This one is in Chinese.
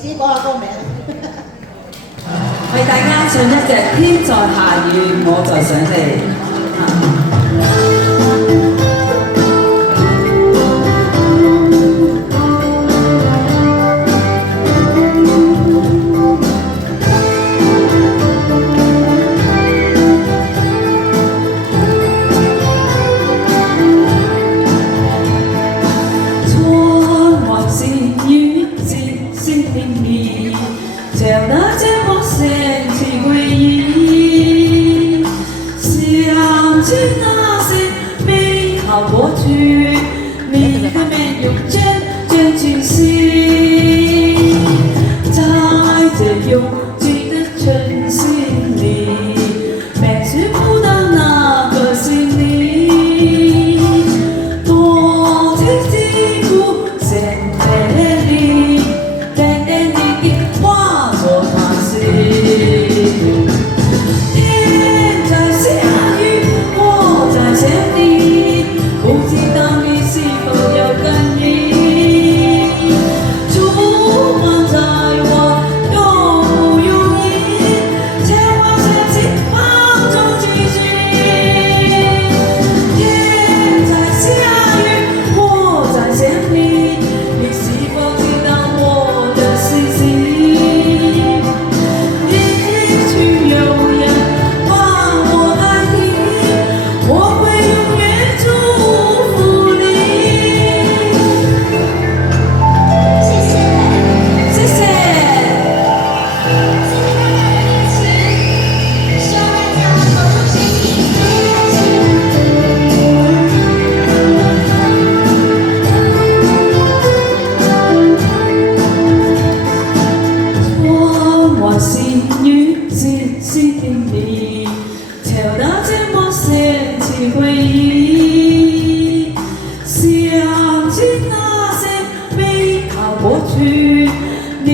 自己講下歌名。為大家唱一隻《天在下雨我就想你》。讲得这么深情回忆，想起那些美好过去，你的面容渐渐清晰，在这拥挤的城市里，每次不到那个心里，多情幸福显美丽，点点滴滴化作叹息。天在下雨，我在想你，不知道你是否有感应？烛光在我永不容易，千万相信保重继续。天在下雨，我在想你，你是否知道我的心情？一曲悠扬把我代替，我会永远祝福你。谢谢。谢谢。希望大家能够用声音开窗外是雨，丝丝点点，敲打这么深情回忆。想起那些美好过去，你